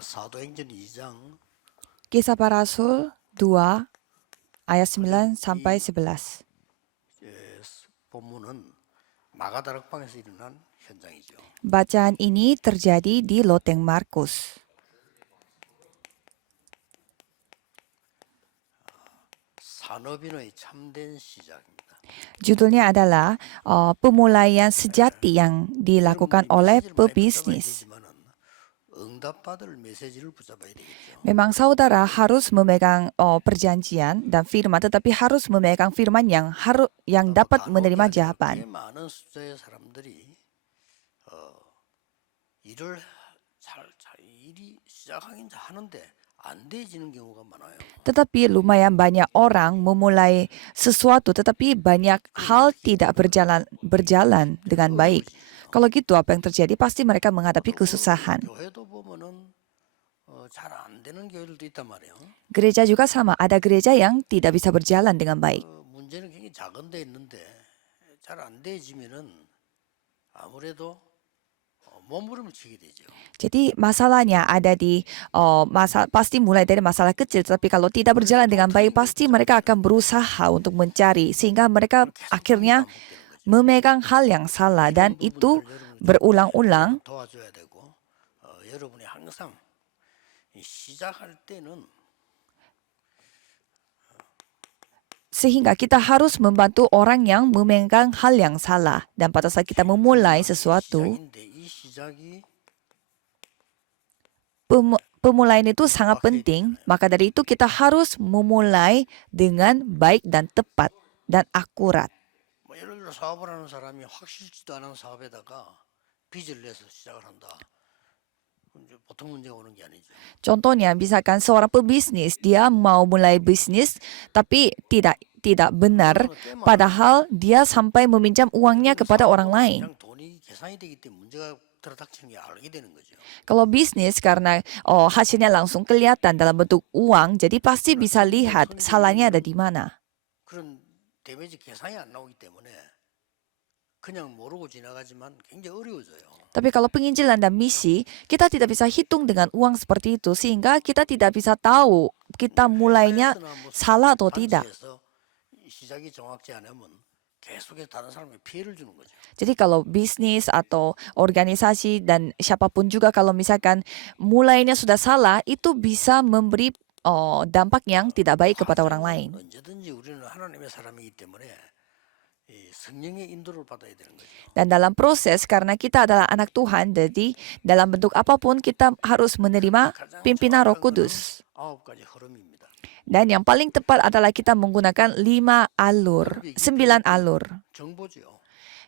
사도행전 2장 Kisah Para Rasul 2 ayat 9 sampai 11. 본문은 마가다락방에서 일어난 현장이죠. Bacaan ini terjadi di Loteng Markus. 산업인의 참된 시작입니다. Judulnya adalah pemulaian sejati yang dilakukan oleh pebisnis. 응답받을 메시지를 붙잡아야 되겠죠. Memang saudara harus memegang perjanjian dan firman, tetapi harus memegang firman yang dapat menerima 꽤 jawaban. 많은 숫자의 사람들이 일이 시작하긴 하는데 안 되지는 경우가 많아요. Tetapi lumayan banyak orang memulai sesuatu, tetapi banyak hal tidak berjalan dengan baik. Kalau gitu apa yang terjadi? Pasti mereka menghadapi kesusahan. 교회도 보면은 잘 안 되는 교회들도 있단 말이에요. Gereja juga sama, ada gereja yang tidak bisa berjalan dengan baik. 문제는 굉장히 작은 데 있는데 잘 안 되지면은 아무래도 몸부림을 치게 되죠. Jadi masalahnya ada di pasti mulai dari masalah kecil, tapi kalau tidak berjalan dengan baik pasti mereka akan berusaha untuk mencari sehingga mereka akhirnya memegang hal yang salah dan itu berulang-ulang. 도와줘야 되고 여러분이 항상 시작할 때는 Sehingga kita harus membantu orang yang memegang hal yang salah. Dan pada saat kita memulai sesuatu, 시작인데 이 시작이 pemulaian itu sangat penting. Maka dari itu kita harus memulai dengan baik dan tepat dan akurat. 뭐 예를 들어 사업을 하는 사람이 확실치도 않은 사업에다가 빚을 내서 시작을 한다. 이제 보통 문제가 오는 게 아니죠. Contohnya, misalkan seorang pebisnis, dia mau mulai bisnis tapi tidak benar, padahal dia sampai meminjam uangnya kepada orang lain. 그냥 돈이 계산이 되기 때문에 문제가 들어닥치는 게 알게 되는 거죠. Kalau bisnis karena hasilnya langsung kelihatan dalam bentuk uang, jadi pasti bisa lihat salahnya ada di mana. 그런 데미지 계산이 안 나오기 때문에 그냥 모르고 지나가지만 굉장히 어려워져요. Tapi kalau penginjilan dan misi, kita tidak bisa hitung dengan uang seperti itu, sehingga kita tidak bisa tahu kita mulainya salah atau tidak. 단체에서 시작이 정확지 않으면 계속해서 다른 사람에게 피해를 주는 거죠. Jadi kalau bisnis atau organisasi dan siapapun juga kalau misalkan mulainya sudah salah, itu bisa memberi dampak yang tidak baik kepada orang lain. 언제든지 우리는 하나님의 사람이기 때문에 이 성령의 인도를 받아야 되는 거죠. Dan dalam proses, karena kita adalah anak Tuhan, jadi dalam bentuk apapun kita harus menerima pimpinan Roh Kudus. 9가지 흐름입니다. Dan yang paling tepat adalah kita menggunakan 9 alur. 정보죠.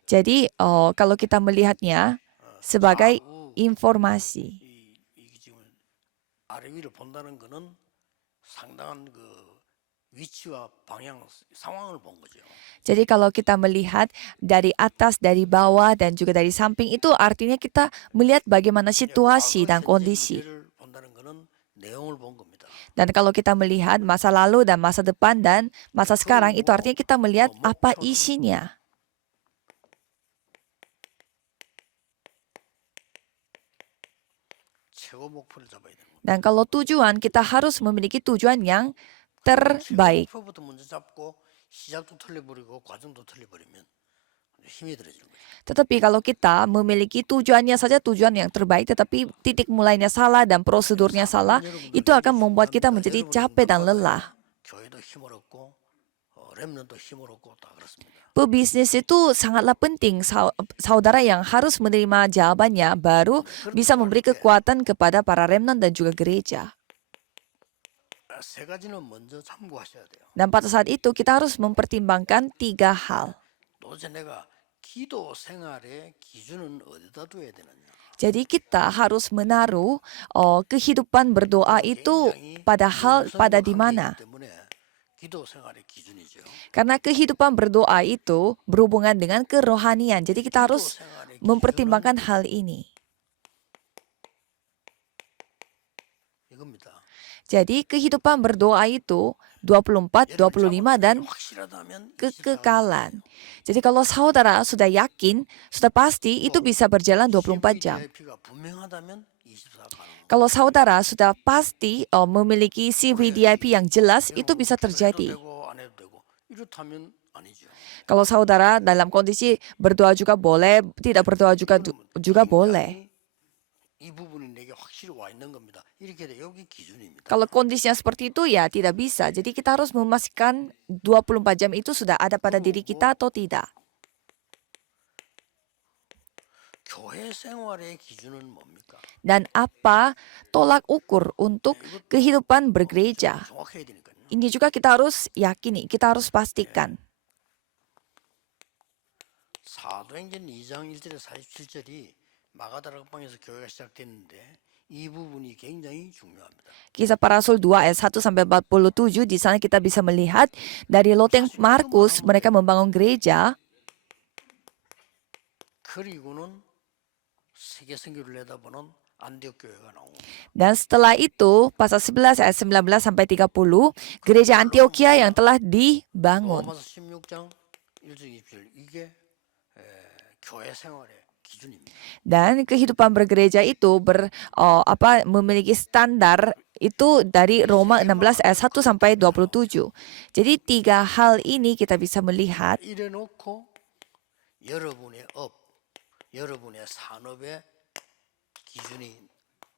Jadi kalau kita melihatnya sebagai informasi. 이게 지금 아래 위를 본다는 거는 상당한 그 위치와 방향 상황을 본 거죠. Jadi kalau kita melihat dari atas, dari bawah, dan juga dari samping, itu artinya kita melihat bagaimana situasi dan kondisi. 미래를 본다는 거는 내용을 본 겁니다. Dan kalau kita melihat masa lalu dan masa depan dan masa sekarang, itu artinya kita melihat apa isinya. 최고 목표를 잡아야 되는 겁니다. Dan kalau tujuan, kita harus memiliki tujuan yang terbaik. 최고 목표부터 먼저 잡고 시작도 틀려버리고 과정도 틀려버리면 힘이 들어지는 거죠. Tetapi kalau kita memiliki tujuannya saja tujuan yang terbaik, tetapi titik mulainya salah dan prosedurnya salah, itu akan membuat kita menjadi capek dan lelah. 교회도 힘을 얻고 렘넌도 힘을 얻고 다 그렇습니다. Pebisnis itu sangatlah penting. Saudara yang harus menerima jawabannya baru bisa memberi kekuatan kepada para remnant dan juga gereja. 세 가지는 먼저 참고하셔야 돼요. Dan pada saat itu kita harus mempertimbangkan 3 hal. 도대체 내가 기도 생활의 기준은 어디다 둬야 되느냐? Jadi kita harus menaruh kehidupan berdoa itu pada di mana? 때문에 기도 생활의 기준이죠. Karena kehidupan berdoa itu berhubungan dengan kerohanian. Jadi kita harus mempertimbangkan hal ini. 이겁니다. Jadi kehidupan berdoa itu 24, 25, dan 확실하다면 kekekalan. Jadi kalau saudara sudah yakin, sudah pasti itu bisa berjalan 24 jam. VIP가 분명하다면 24 가능. Kalau saudara sudah pasti memiliki CVDIP yang jelas, itu bisa 해도 terjadi. 되고 안 해도 되고 이렇다면 아니죠. Kalau saudara dalam kondisi berdoa juga boleh, tidak berdoa juga boleh. 이 부분이 내게 확실히 와 있는 겁니다. 이렇게 돼 여기 기준입니다. Kalau kondisinya seperti itu ya tidak bisa. Jadi kita harus memastikan 24 jam itu sudah ada pada diri kita atau tidak. 교회 생활의 기준은 뭡니까? Dan apa tolak ukur untuk kehidupan bergereja? 정확해야 되니까요. Ini juga kita harus yakini, kita harus pastikan. 사도행전 2장 1절에 47절이 마가다락방에서 교회가 시작됐는데 이 부분이 굉장히 중요합니다. Kisah para Rasul 2 ayat 1 sampai 47 di sana kita bisa melihat dari loteng Markus mereka membangun gereja. 그리고는 세계 선교를 내다보는 안디옥 교회가 나옵니다. Dan setelah itu pasal 11 ayat 19 sampai 30 gereja Antioquia yang telah dibangun. 로마서 16장 1절 20절 이게 교회 생활의 기준입니다. Dan kehidupan bergereja itu memiliki standar itu dari Roma 16 ayat 1 sampai 27. Jadi 3 hal ini kita bisa melihat. 이래 놓고 여러분의 여러분의 산업의 기준이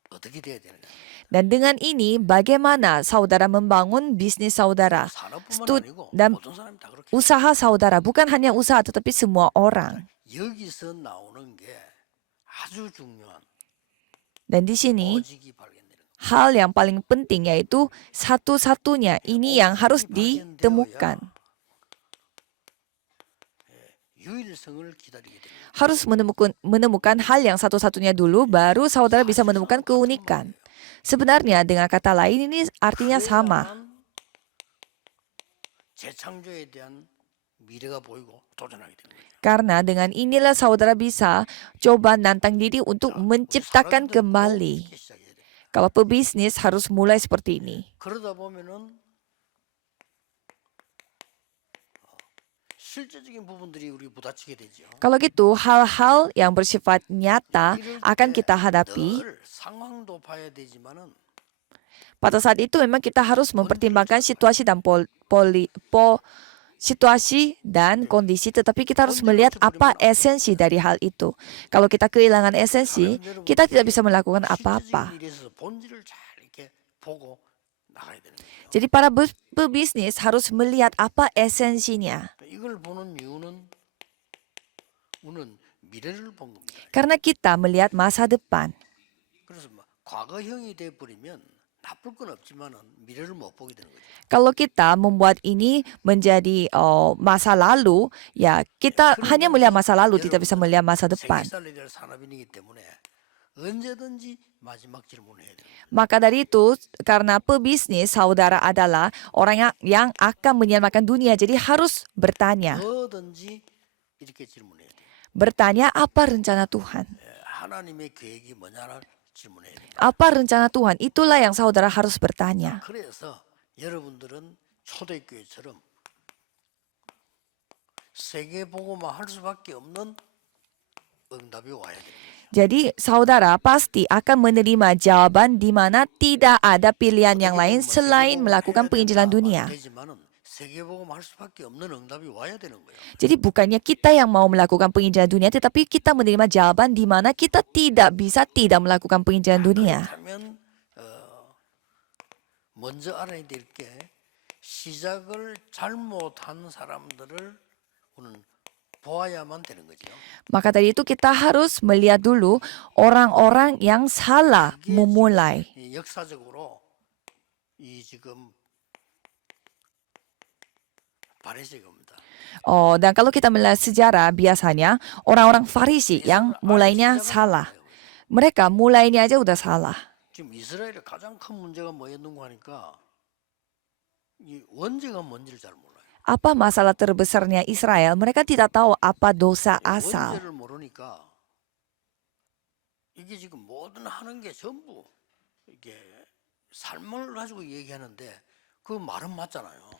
어떻게 돼야 되느냐. Dan dengan ini bagaimana saudara membangun bisnis saudara 산업뿐만 아니고 dan 모든 사람이 다 그렇게. usaha saudara. Bukan hanya usaha tetapi semua orang. 여기서 나오는 게 아주 중요한 Dan di sini 오직이 발견되는 거. hal yang paling penting yaitu satu-satunya ini yang harus ditemukan. 유일성을 기다리게 됩니다. Harus menemukan hal yang satu-satunya dulu, baru saudara bisa menemukan keunikan. Sebenarnya dengan kata lain ini artinya sama. 재창조에 대한 미래가 보이고 도전하게 됩니다. Karena dengan inilah saudara bisa coba nantang diri untuk menciptakan kembali. Kalau pebisnis harus mulai seperti ini. 그러다 보면은 실제적인 부분들이 우리 부딪히게 되죠. Kalau gitu, hal-hal yang bersifat nyata akan kita hadapi. 늘 상황도 봐야 되지만은 Pada saat itu memang kita harus mempertimbangkan situasi dan situasi dan kondisi, tetapi kita harus melihat apa esensi dari hal itu. Kalau kita kehilangan esensi, kita tidak bisa melakukan apa-apa. 실제적인 일에서 본질을 잘 이렇게 보고 나가야 되는 거예요. Jadi para pebisnis harus melihat apa esensinya. 이걸 보는 이유는 우리는 미래를 본 겁니다. Karena kita melihat masa depan. 그래서 과거형이 돼 버리면 나쁠 건 없지만은 미래를 못 보게 되는 거죠. Kalau kita membuat ini menjadi masa lalu, ya kita hanya melihat masa lalu, tidak bisa melihat masa depan. 세계 살려야 될 산업인이기 때문에 언제든지 마지막 질문을 해야 돼요. Maka dari itu, karena pebisnis saudara adalah orang yang akan menyelamatkan dunia, jadi harus bertanya. 뭐든지 이렇게 질문해야 돼요. Bertanya apa rencana Tuhan? 하나님의 계획이 뭐냐를 질문해야 돼요. Apa rencana Tuhan? Itulah yang saudara harus bertanya. 그래서 여러분들은 초대교회처럼 세계복음화 할 수밖에 없는 응답이 와야 됩니다. Jadi saudara pasti akan menerima jawaban di mana tidak ada pilihan yang lain selain melakukan penginjilan dunia. 되지만은 세계복음 할 수밖에 없는 응답이 와야 되는 거예요. Jadi bukannya kita yang mau melakukan penginjilan dunia, tetapi kita menerima jawaban di mana kita tidak bisa tidak melakukan penginjilan dunia. 그렇다면 먼저 알아야 될 게 시작을 잘못한 사람들을 우리는 보아야만 되는 거죠. Maka dari itu kita harus melihat dulu orang-orang yang salah memulai. 이 역사적으로 이 지금 바리새인입니다. Dan kalau kita melihat sejarah, biasanya orang-orang Farisi yang mulainya salah. Mereka mulainya aja udah salah. 지금 이스라엘의 가장 큰 문제가 뭐였는고 하니까 이 원죄가 뭔지를 잘 몰라요. Apa masalah terbesarnya Israel? Mereka tidak tahu apa dosa asal. 원죄를 모르니까 이게 지금 뭐든 하는 게 전부 이게 삶을 가지고 얘기하는데 그 말은 맞잖아요.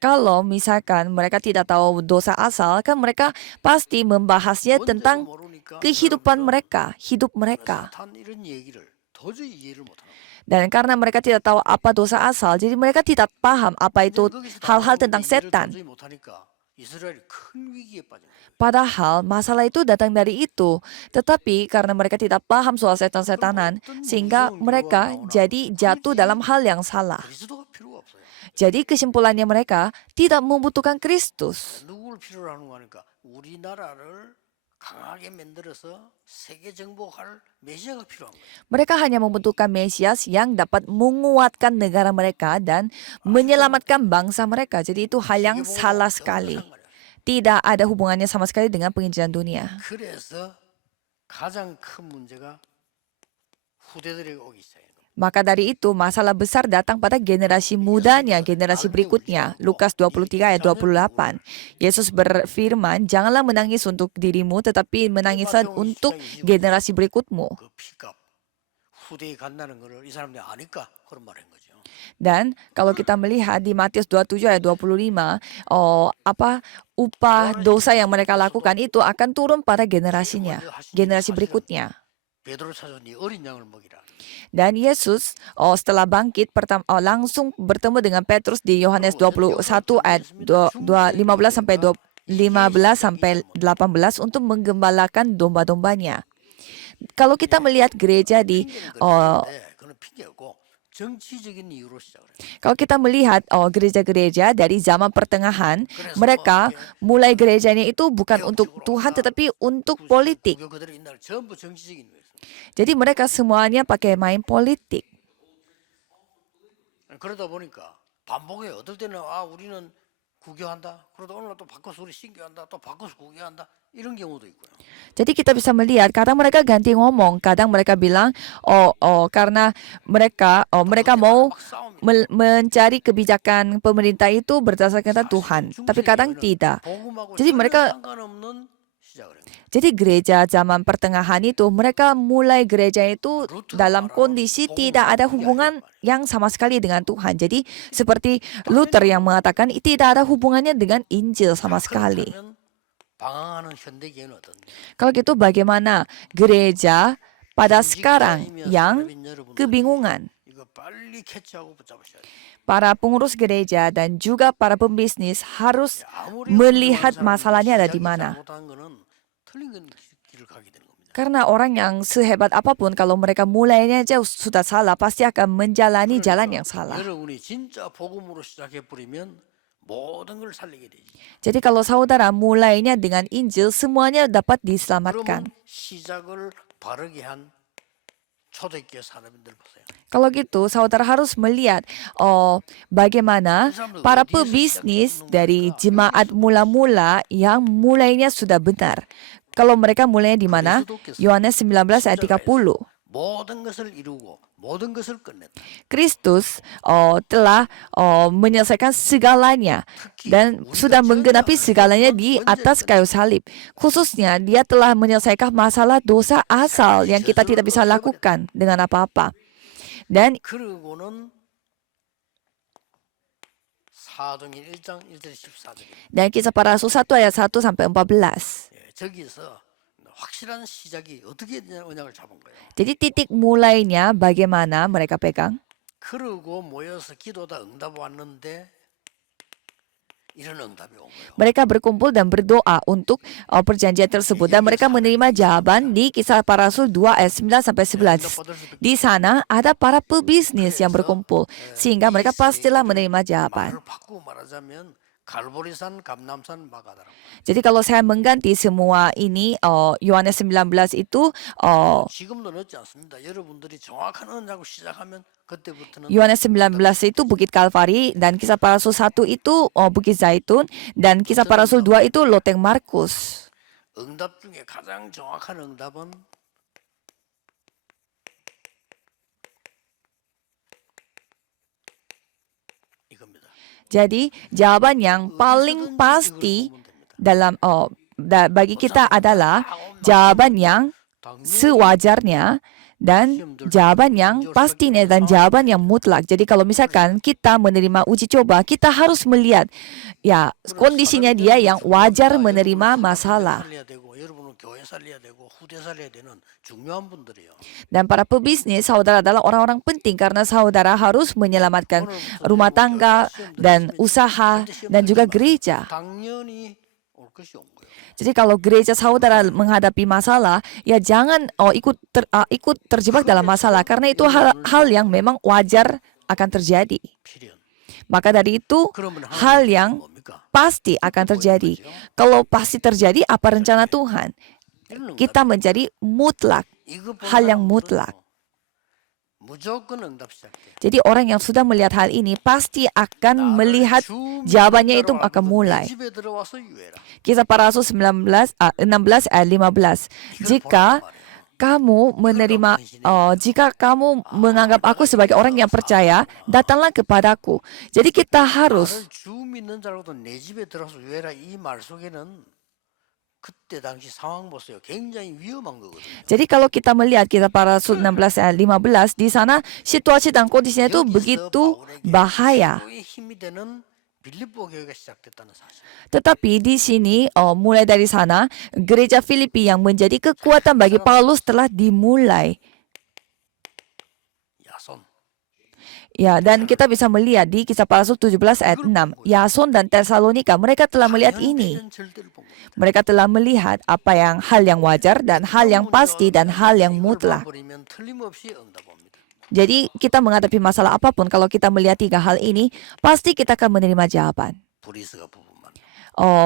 Kalau misalkan mereka tidak tahu dosa asal, kan mereka pasti membahasnya 원죄를 tentang 모르니까 kehidupan mereka, hidup mereka. 사탄 이런 얘기를 도저히 이해를 못하는 거예요. Dan karena mereka tidak tahu apa dosa asal, jadi mereka tidak paham apa itu 거기서 hal-hal 나오는데 tentang 이해를 setan. 도저히 못하니까 이스라엘이 큰 위기에 빠진 거예요. Padahal masalah itu datang dari itu. Tetapi karena mereka tidak paham soal setan-setanan, sehingga mereka jadi jatuh dalam hal yang salah. 그리스도가 필요가 없어요. Jadi kesimpulannya mereka tidak membutuhkan Kristus. 누구를 필요로 하는 거 하니까 우리나라를 강하게 만들어서 세계 정복할 메시아가 필요한 거예요. Mereka hanya membutuhkan Mesias yang dapat menguatkan negara mereka dan menyelamatkan bangsa mereka. Jadi itu hal yang salah sekali. Tidak ada hubungannya sama sekali dengan penginjilan dunia. 그래서 가장 큰 문제가 후대들에게 오기 시작해요. Maka dari itu masalah besar datang pada generasi mudanya, generasi berikutnya. Lukas 23 ayat 28. Yesus berfirman, janganlah menangis untuk dirimu, tetapi menangislah untuk generasi berikutmu. 그 피값 후대에 간다는 거를 이 사람들이 아니까 그런 말을 한 거죠. Dan kalau kita melihat di Matius 27 ayat 25, upah dosa yang mereka lakukan itu akan turun pada generasinya, generasi berikutnya. 베드로 찾아서 네 어린 양을 먹이라. Dan Yesus setelah bangkit langsung bertemu dengan Petrus di Yohanes 21 ayat 15 sampai 18 untuk menggembalakan domba-dombanya. Kalau kita melihat gereja di 그는 핑계였고 정치적인 이유로 시작을 해요. kalau kita melihat gereja-gereja dari zaman pertengahan, mereka mulai gerejanya itu bukan untuk Tuhan tetapi untuk politik. 그들의 인날 전부 정치적인 이유였어요. Jadi mereka semuanya pakai main politik. 그러다 보니까 반복해. 어떨 때는 우리는 구교한다. 그러다 오늘 또 바꿔서 우리 신교한다. 또 바꿔서 구교한다. 이런 경우도 있고요. Jadi kita bisa melihat kadang mereka ganti ngomong, kadang mereka bilang karena mereka mau 막 싸웁니다. mencari kebijakan pemerintah itu berdasarkan Tuhan, tapi kadang tidak. 복음하고 jadi 전혀 mereka- 상관없는 시작을 해요. Jadi gereja zaman pertengahan itu mereka mulai gereja itu dalam kondisi tidak ada hubungan yang sama sekali dengan Tuhan. Jadi seperti Luther yang mengatakan tidak ada hubungannya dengan Injil sama sekali. 그렇다면 방황하는 현대교회는 어떤데? Kalau gitu bagaimana gereja pada sekarang yang kebingungan? 이거 빨리 캐치하고 붙잡으셔야 돼요. Para pengurus gereja dan juga para pembisnis harus 아무리 melihat 훌륭한 masalahnya ada di 사람도 mana. 시작이 잘못한 거는 틀린 길을 가게 되는 겁니다. Karena orang yang sehebat apapun kalau mereka mulainya aja sudah salah pasti akan menjalani jalan yang salah. 여러분이 진짜 복음으로 시작해 버리면 모든 걸 살리게 되지. Jadi kalau saudara mulainya dengan Injil semuanya dapat 그러면 diselamatkan. 시작을 바르게 한 초대교회 사람들 보세요. Kalau gitu saudara harus melihat bagaimana para pebisnis dari jemaat mula-mula yang mulainya sudah benar. Kalau mereka mulainya di mana? Yohanes 19 ayat 30. 모든 것을 이루고 모든 것을 끝냈다. Kristus telah menyelesaikan segalanya dan sudah menggenapi segalanya di atas kayu salib. Khususnya dia telah menyelesaikan masalah dosa asal yang kita tidak bisa lakukan dengan apa-apa. Dan 그러고는 사도행전 1장 1절 14절. Kisah Para Rasul 1 ayat 1 sampai 14. 저기서 확실한 시작이 어떻게 언약을 잡은 거예요. Jadi titik mulainya bagaimana mereka pegang? 그러고 모여서 기도다 응답 왔는데 이런 응답이 온 거예요. Mereka berkumpul dan berdoa untuk perjanjian tersebut dan mereka menerima jawaban di Kisah Para Rasul 2 ayat 9 sampai 11. Di sana ada para pebisnis yang berkumpul sehingga mereka pastilah menerima jawaban. 말을 바꾸고 말하자면 갈보리산, 감남산, 마가다라. Jadi kalau saya mengganti semua ini Yohanes 19 itu 지금도 늦지 않습니다. 여러분들이 정확한 언약으로 시작하면 그때부터는 Yohanes 19 itu Bukit Kalvari dan Kisah Para Rasul 1 itu Bukit Zaitun dan Kisah Para Rasul 2 itu Loteng Markus. 응답 중에 가장 정확한 응답은 이겁니다. Jadi jawaban yang paling pasti dalam bagi kita adalah jawaban yang sewajarnya dan jawaban yang pastinya dan jawaban yang mutlak. Jadi kalau misalkan kita menerima uji coba, kita harus melihat ya kondisinya dia yang wajar menerima masalah. 살려야 되고 여러분은 교회 살려야 되고 후대 살려야 되는 중요한 분들이에요. Dan para pebisnis, saudara adalah orang-orang penting karena saudara harus menyelamatkan 오늘부터 rumah 이제 뭐 교회가 tangga 시험 dan 들었으면 usaha 절대 시험 dan 들지 juga 마세요. gereja. 당연히 올 것이 온 거예요. Jadi kalau gereja saudara menghadapi masalah, ya jangan ikut terjebak dalam masalah karena itu hal yang memang wajar akan terjadi. 필연. Maka dari itu 그러면 hal 하나님의 yang 뜻이 뭡니까? pasti akan terjadi. Kalau pasti terjadi, apa rencana Tuhan? 이런 Kita 응답이에요. menjadi mutlak, 이거 본 hal yang mutlak. 사람들은요, 무조건 응답 시작돼. Jadi orang yang sudah melihat hal ini pasti akan melihat jawabannya itu akan 내 mulai. 집에 들어와서 유해라. Kisah para Rasul 16 ayat 15. Jika kamu menerima, jika kamu menganggap aku sebagai orang yang percaya, datanglah kepadaku. Jadi kita harus, 나를 주 믿는 자로도 내 집에 들어와서 유해라 이 말 속에는 그때 당시 상황 보세요. 굉장히 위험한 거거든요. jadi kalau kita melihat kisah para Rasul 16 ayat 15, di sana situasi dan kondisinya itu begitu bahaya. 최고의 힘이 되는 빌립보 교회가 시작됐다는 사실. Tetapi di sini, mulai dari sana, gereja Filipi yang menjadi kekuatan bagi Paulus telah dimulai. 야손. Ya, dan kita bisa melihat di kisah para Rasul 17 ayat 6, Yason dan Tesalonika, mereka telah melihat ini. 당연되는 절대를 본 겁니다. Mereka telah melihat apa yang hal yang wajar dan hal yang pasti dan hal yang 이걸 mutlak. 봐버리면 틀림없이 응답 옵니다. Jadi kita menghadapi masalah apapun, kalau kita melihat tiga hal ini, pasti kita akan menerima jawaban. 브리스가 부부만.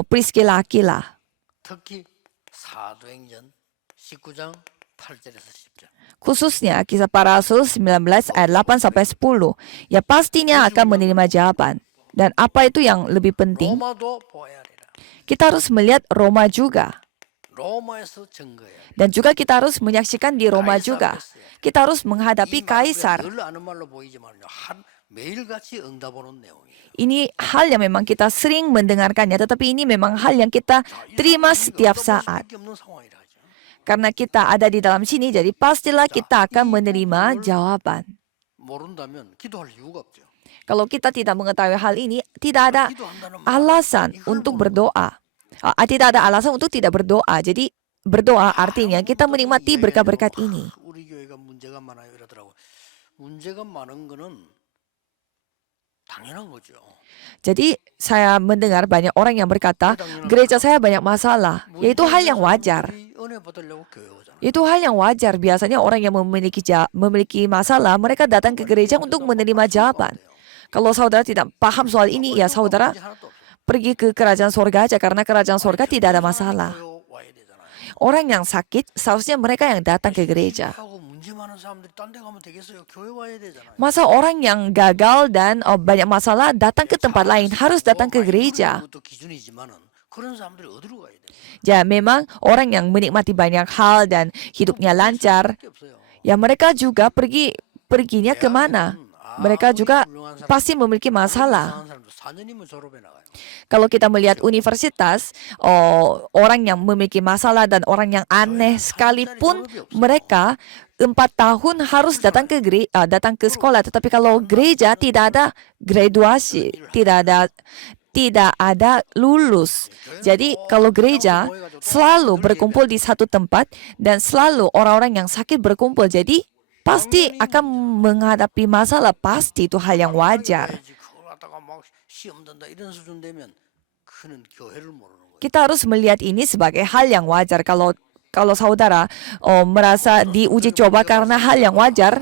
Priscilla Aquila. 특히 사도행전 19장 8절에서 10절. Khususnya kisah para Rasul 19 ayat 8 sampai 10. Ya pastinya akan menerima jawaban. Dan apa itu yang lebih penting? 로마도 보아야 하리라. Kita harus melihat Roma juga. 로마에서 증거해야 돼. Dan juga kita harus menyaksikan di Roma juga. Kita harus menghadapi kaisar. 늘 아는 말로 보이지만요. 매일같이 응답 오는 내용이에요. Ini hal yang memang kita sering mendengarkannya, tetapi ini memang hal yang kita terima setiap saat. 수밖에 없는 상황이라 하죠. Karena kita ada di dalam sini, jadi pastilah kita akan menerima jawaban. 모른다면 기도할 이유가 없죠. Kalau kita tidak mengetahui hal ini, tidak ada 기도한다는 말. alasan untuk berdoa. Tidak ada alasan untuk tidak berdoa. Jadi berdoa artinya kita menikmati berkat-berkat ini. 우리 교회가 문제가 많아요 이러더라고. 문제가 많은 거는 당연한 거죠. Jadi saya mendengar banyak orang yang berkata, gereja saya banyak masalah. Yaitu hal yang wajar. 은혜 받으려고 교회 오잖아. Itu hal yang wajar. Biasanya orang yang memiliki masalah, mereka datang ke gereja untuk menerima jawaban. Kalau saudara tidak paham soal ini, ya saudara 문제 하나도 없어요. pergi ke kerajaan sorga aja, karena kerajaan sorga tidak ada masalah. 교회 와야 되잖아요. Orang yang sakit, seharusnya mereka yang datang ke gereja. 하고 문제 많은 사람들이 딴 데 가면 되겠어요. 교회 와야 되잖아요. Masa orang yang gagal dan banyak masalah datang ke tempat lain, harus datang ke gereja. 그것도 기준이지만은 그런 사람들이 어디로 가야 돼요? Ya, memang orang yang menikmati banyak hal dan hidupnya lancar, 밖에 없어요. ya mereka juga perginya kemana? Mereka juga pasti memiliki masalah. 이상한 사람도 4년이면 졸업해 나가요. Kalau kita melihat universitas, orang yang memiliki masalah dan orang yang aneh sekalipun, mereka 4 tahun harus datang ke sekolah. Tetapi kalau gereja tidak ada graduasi, tidak ada lulus. Jadi kalau gereja selalu berkumpul di satu tempat dan selalu orang-orang yang sakit berkumpul. Jadi pasti akan menghadapi masalah, pasti itu hal yang wajar. 그걸 갖다가 막 시험 된다 이런 수준 되면 그는 교회를 모르는 거예요. Kita harus melihat ini sebagai hal yang wajar. Kalau saudara merasa diuji coba karena hal yang wajar,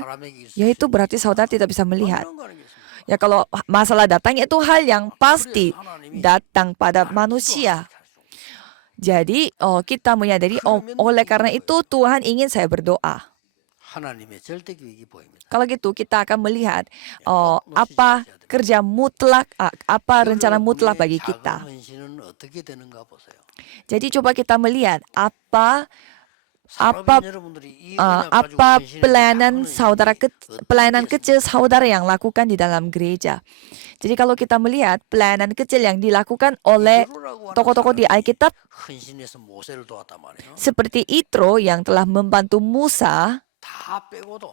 yaitu berarti saudara tidak bisa melihat. 그런 거 아니겠습니까? Ya kalau masalah datang itu hal yang pasti datang pada manusia. Jadi kita menyadari, oleh karena itu Tuhan ingin saya berdoa. 하나님의 절대 계획이 보입니다. Kalau gitu kita akan melihat apa kerja mutlak, apa rencana mutlak bagi kita. 작은 헌신은 어떻게 되는가 보세요. Jadi coba kita melihat apa 사람인 여러분들이 이 언약 가지고 apa 헌신했는데 pelayanan kecil saudara yang lakukan di dalam gereja. Jadi kalau kita melihat pelayanan kecil yang dilakukan oleh tokoh-tokoh di Alkitab 헌신해서 모세를 도왔단 말이에요. seperti Yitro yang telah membantu Musa, 다 빼고도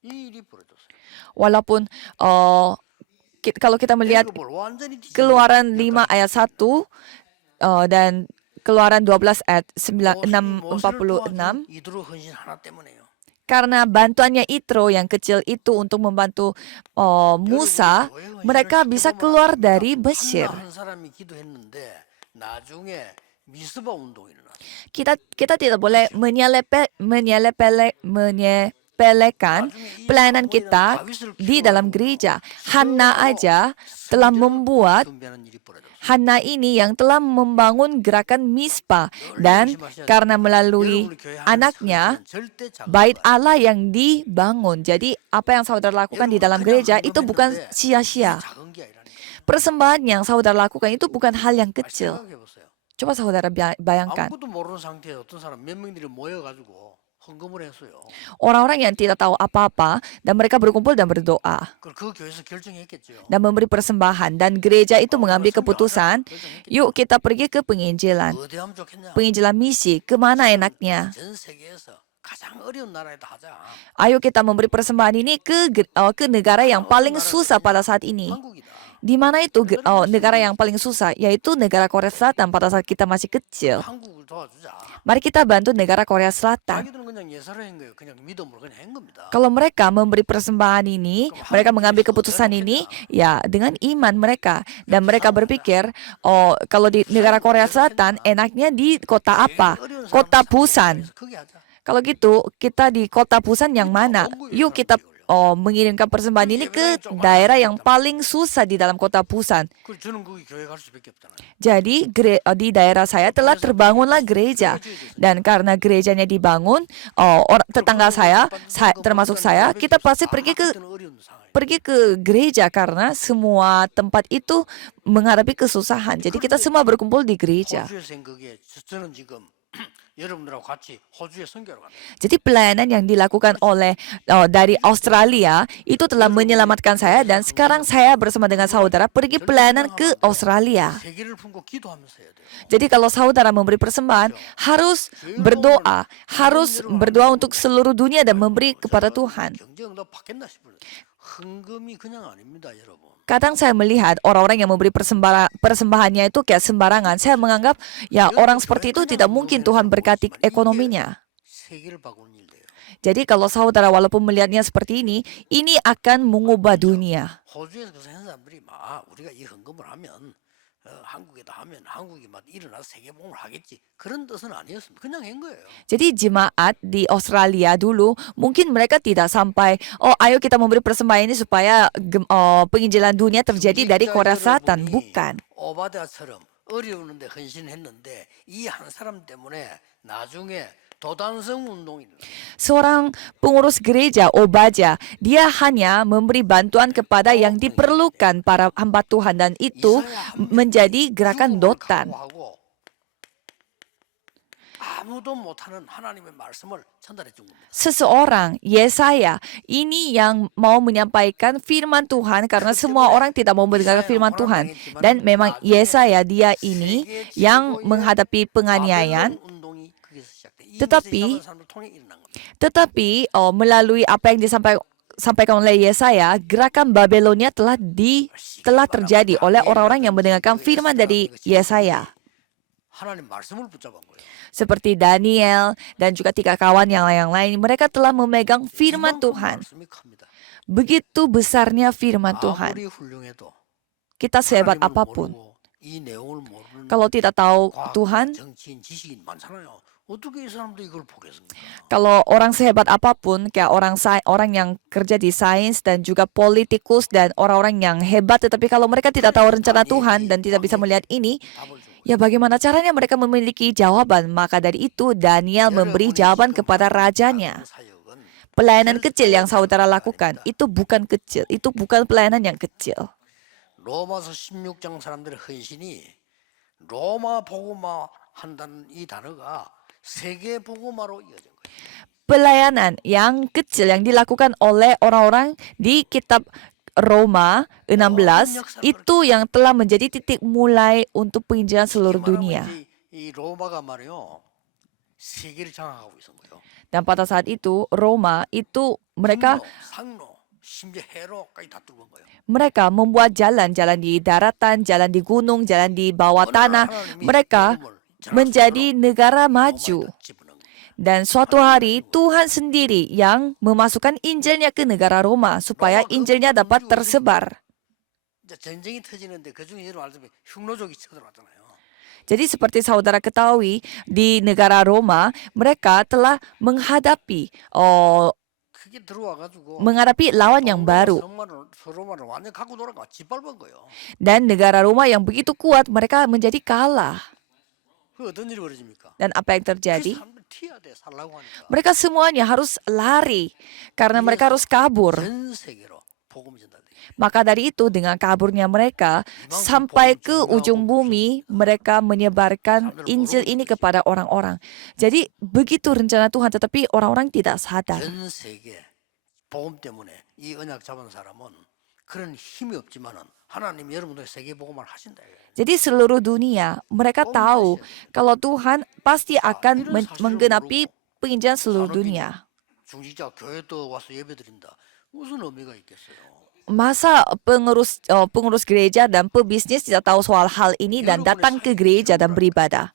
이 일이 벌어졌어요. walaupun kalau kita melihat 계급을 완전히 뒤집는 Keluaran 5 역할을 ayat 1 dan Keluaran 12 ayat 모세를 도와준 46. 이드로 헌신 하나 때문에요. Karena bantuannya Itro yang kecil itu untuk membantu Musa, mereka bisa keluar dari Mesir. 한 사람이 기도했는데 나중에 미스바 운동이 일어났어요. Kita tidak boleh menyepelekan pelayanan kita di dalam gereja. Hana aja telah membuat 준비하는 일이 벌어졌어요. Hana ini yang telah membangun gerakan Mispa dan karena melalui anaknya bait Allah yang dibangun. Jadi apa yang saudara lakukan di dalam gereja itu bukan sia-sia. 작은 게 아니라니까. Persembahan yang saudara lakukan itu bukan hal yang kecil. 생각해 보세요. Coba saudara bayangkan. 아무것도 모르는 상태에 어떤 사람 몇 명들이 모여가지고 헌금을 했어요. Orang-orang yang tidak tahu apa-apa dan mereka berkumpul dan berdoa 그 교회에서 결정했겠죠. dan memberi persembahan dan gereja itu mengambil keputusan, yuk kita pergi ke penginjilan. 어디 하면 좋겠냐? Penginjilan misi, kemana enaknya? 전 세계에서 가장 어려운 나라에다 하자. Ayo kita memberi persembahan ini ke negara yang paling susah pada saat ini. 한국이다. Di mana itu negara yang paling susah? Yaitu negara Korea Selatan pada saat kita masih kecil. 한국을 도와주자. Mari kita bantu negara Korea Selatan. 자기들은 그냥 예사를 한 거예요. 그냥 믿음으로 그냥 한 겁니다. Kalau mereka memberi persembahan ini, mereka mengambil keputusan ini, ya dengan iman mereka. Dan mereka berpikir, oh kalau di negara Korea Selatan, enaknya di kota apa? Kota Busan. 거기 하자. Kalau gitu, kita di kota Busan yang mana? Yuk kita mengirimkan persembahan ini ke daerah yang paling susah di dalam kota Busan. 그 저는 거기 교회 갈 수밖에 없잖아요. Jadi di daerah saya telah terbangunlah gereja. Dan karena gerejanya dibangun, tetangga saya, termasuk saya, kita pasti 어떤 어려운 상황. pergi ke gereja karena semua tempat itu menghadapi kesusahan. Jadi kita semua berkumpul di gereja. 호주에서 한 거기에 저는 지금 여러분들하고 같이 호주에 선교하러 갑니다. Jadi pelayanan yang dilakukan oleh dari Australia itu telah menyelamatkan saya dan sekarang saya bersama dengan saudara pergi pelayanan ke Australia. 세계를 품고 기도하면서 해야 돼요. Jadi kalau saudara memberi persembahan harus berdoa untuk seluruh dunia dan memberi kepada Tuhan. 경제응답 받겠나 싶어요. 헌금이 그냥 아닙니다, 여러분. Kadang saya melihat orang-orang yang memberi persembahannya itu kayak sembarangan. Saya menganggap ya orang seperti itu tidak mungkin Tuhan berkati ekonominya. 세계를 바꾸는 일이에요. Jadi kalau saudara walaupun melihatnya seperti ini akan mengubah dunia. 호주에서 그 사람들이 막 우리가 이 헌금을 하면 한국에다 하면 한국이 막 일어나서 세계복음을 하겠지. 그런 뜻은 아니었습니다. 그냥 한 거예요. Jadi jemaat di Australia dulu mungkin mereka tidak sampai ayo kita memberi persembahan ini supaya penginjilan dunia terjadi dari Korea Selatan. Bukan. 오바댜처럼 어려우는데 헌신했는데 이 한 사람 때문에 나중에 도단성 운동이 일어나요. Seorang pengurus gereja Obaja, dia hanya memberi bantuan kepada yang diperlukan para hamba Tuhan dan itu menjadi gerakan Dotan. 하고 아무도 못하는 하나님의 말씀을 전달해 준 겁니다. Seseorang, Yesaya, ini yang mau menyampaikan firman Tuhan karena semua orang tidak mau mendengar firman Tuhan. Dan memang Yesaya dia ini yang menghadapi penganiayaan. 바벨론 운동이 거기서 시작돼. Tetapi- 이것을 사람들 통해 일어난 겁니다. Tetapi melalui apa yang disampaikan oleh Yesaya, gerakan Babelonia telah terjadi oleh orang-orang yang mendengarkan firman dari Yesaya. 하나님 말씀을 붙잡은 거예요. Seperti Daniel dan juga 3 kawan yang lain, mereka telah memegang firman 이만큼 Tuhan. 말씀이 큽니다. Begitu besarnya firman Tuhan. 아무리 훌륭해도 Kita sehebat 하나님을 apapun, 모르고 이 내용을 모르는 kalau tidak tahu 과학, Tuhan, 정치인, 지식인 많잖아요. 어떻게 이 사람도 이걸 보겠습니까? kalau orang sehebat apapun, kayak orang yang kerja di sains dan juga politikus dan orang-orang yang hebat, tetapi kalau mereka tidak tahu rencana Tuhan dan tidak bisa melihat ini, 답을 준 거예요. ya bagaimana caranya mereka memiliki jawaban? Maka dari itu Daniel memberi jawaban kepada rajanya. 사역은 Pelayanan kecil yang saudara lakukan itu bukan kecil, itu bukan pelayanan yang kecil. 로마서 16장 사람들의 헌신이 로마 복음화 한다는 이 단어가 세계 복음화로 이어진 거예요. Pelayanan yang kecil yang dilakukan oleh orang-orang di kitab Roma 16 itu yang telah menjadi titik mulai untuk penginjilan seluruh dunia. 이 로마가 말이요 세계를 장악하고 있었던 거예요. Dan pada saat itu Roma itu mereka 상로, 심지어 해로까지 다 뚫은 거예요. Mereka membuat jalan di daratan, jalan di gunung, jalan di bawah 어느 날 tanah. 하나님이 Mereka 복음을 menjadi 전할 수 negara 있도록 maju. 로마에다 집어넣은 거예요. Dan suatu hari Tuhan sendiri yang memasukkan Injilnya ke negara Roma supaya Injilnya dapat tersebar. 이제 전쟁이 터지는데 그중에 여러분 알다시피 흉노족이 쳐들어왔잖아요. Jadi seperti saudara ketahui di negara Roma mereka telah 그게 들어와가지고 menghadapi lawan yang baru. 서로마를 완전 갖고 돌아가 짓밟은 거예요. Dan negara Roma yang begitu kuat mereka menjadi kalah. 그 어떤 일이 벌어집니까? Dan apa yang 그 terjadi? 사람들 튀어야 돼 살라고 하니까. Mereka semuanya harus lari karena mereka harus kabur. 전 세계로 복음이 전달돼. Maka dari itu dengan kaburnya mereka sampai ke ujung bumi mereka menyebarkan Injil ini kepada orang-orang. Jadi begitu rencana Tuhan tetapi orang-orang tidak sadar. 전 세계 복음 때문에 이 언약 잡은 사람은 그런 힘이 없지만은 하나님 여러분들 세계 복음을 하신다. Jadi seluruh dunia mereka tahu kalau Tuhan pasti akan menggenapi penginjilan seluruh dunia. 중직자 교회도 와서 예배드린다. 무슨 의미가 있겠어요? Masa pengurus gereja dan pebisnis tidak tahu soal hal ini dan datang ke gereja dan beribadah.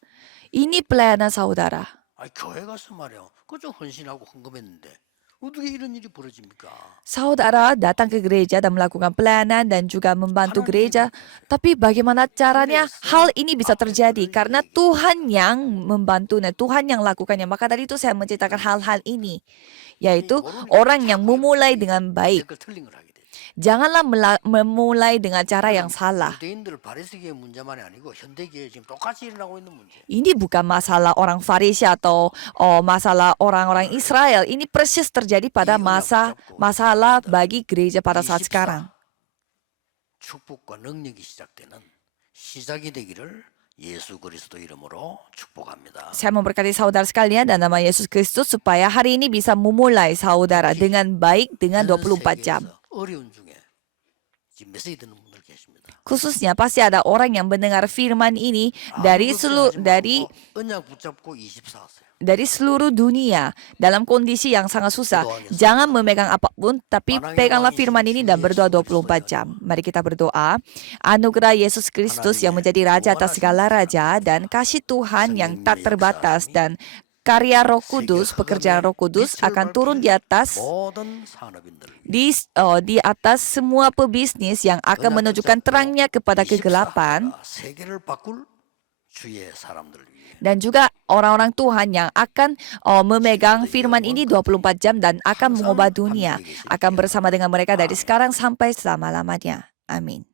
Ini pelayanan saudara. 아니 교회 가서 말이야. 그좀 헌신하고 헌금했는데 어떻게 이런 일이 벌어집니까? Saudara datang ke gereja dan melakukan pelayanan dan juga membantu gereja. Tapi bagaimana caranya hal ini bisa terjadi? Karena Tuhan yang membantunya, Tuhan yang lakukannya. Maka dari itu saya menceritakan hal-hal ini. Yaitu orang yang memulai dengan baik. 그 틀린 걸 하게 되죠. Janganlah memulai dengan cara yang salah. 유대인들 바리새교의 문제만이 아니고 현대교회 지금 똑같이 일어나고 있는 문제. Ini bukan masalah orang Farisi atau masalah orang-orang Israel. Ini persis terjadi pada masalah bagi gereja pada saat sekarang. 축복과 능력이 시작되는 시작이 되기를 예수 그리스도 이름으로 축복합니다. Saya memberkati saudara sekalian dan nama Yesus Kristus supaya hari ini bisa memulai saudara dengan baik dengan 24 jam. 어려운 중에 지금 메시지 듣는 분들 계십니다. Khususnya pasti ada orang yang mendengar firman ini dari 언약 붙잡고 24 하세요. seluruh dunia dalam kondisi yang sangat susah. Jangan memegang apapun, tapi peganglah firman ini dan berdoa 24 jam. Mari kita berdoa. Anugerah Yesus Kristus yang menjadi Raja atas segala Raja dan kasih Tuhan yang tak terbatas dan karya Roh Kudus, pekerjaan Roh Kudus akan turun di atas 모든 산업인들 di atas semua pebisnis yang akan menunjukkan terangnya kepada kegelapan 세계를 바꿀 주의 사람들 위해 dan juga orang-orang Tuhan yang akan memegang firman ini 24 jam dan akan mengubah dunia akan bersama dengan mereka dari sekarang sampai selama-lamanya. Amin.